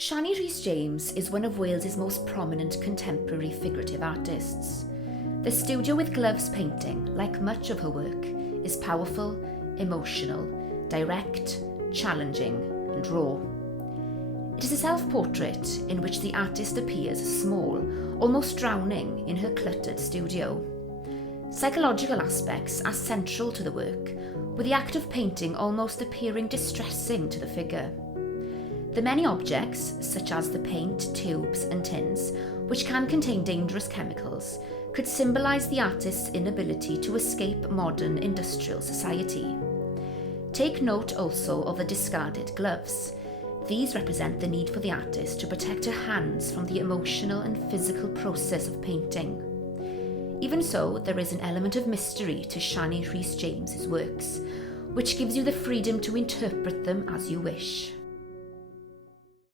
Shani Rhys James is one of Wales's most prominent contemporary figurative artists. The studio with gloves painting, like much of her work, is powerful, emotional, direct, challenging, and raw. It is a self-portrait in which the artist appears small, almost drowning in her cluttered studio. Psychological aspects are central to the work, with the act of painting almost appearing distressing to the figure. The many objects, such as the paint, tubes and tins, which can contain dangerous chemicals, could symbolise the artist's inability to escape modern industrial society. Take note also of the discarded gloves. These represent the need for the artist to protect her hands from the emotional and physical process of painting. Even so, there is an element of mystery to Shani Rhys James's works, which gives you the freedom to interpret them as you wish.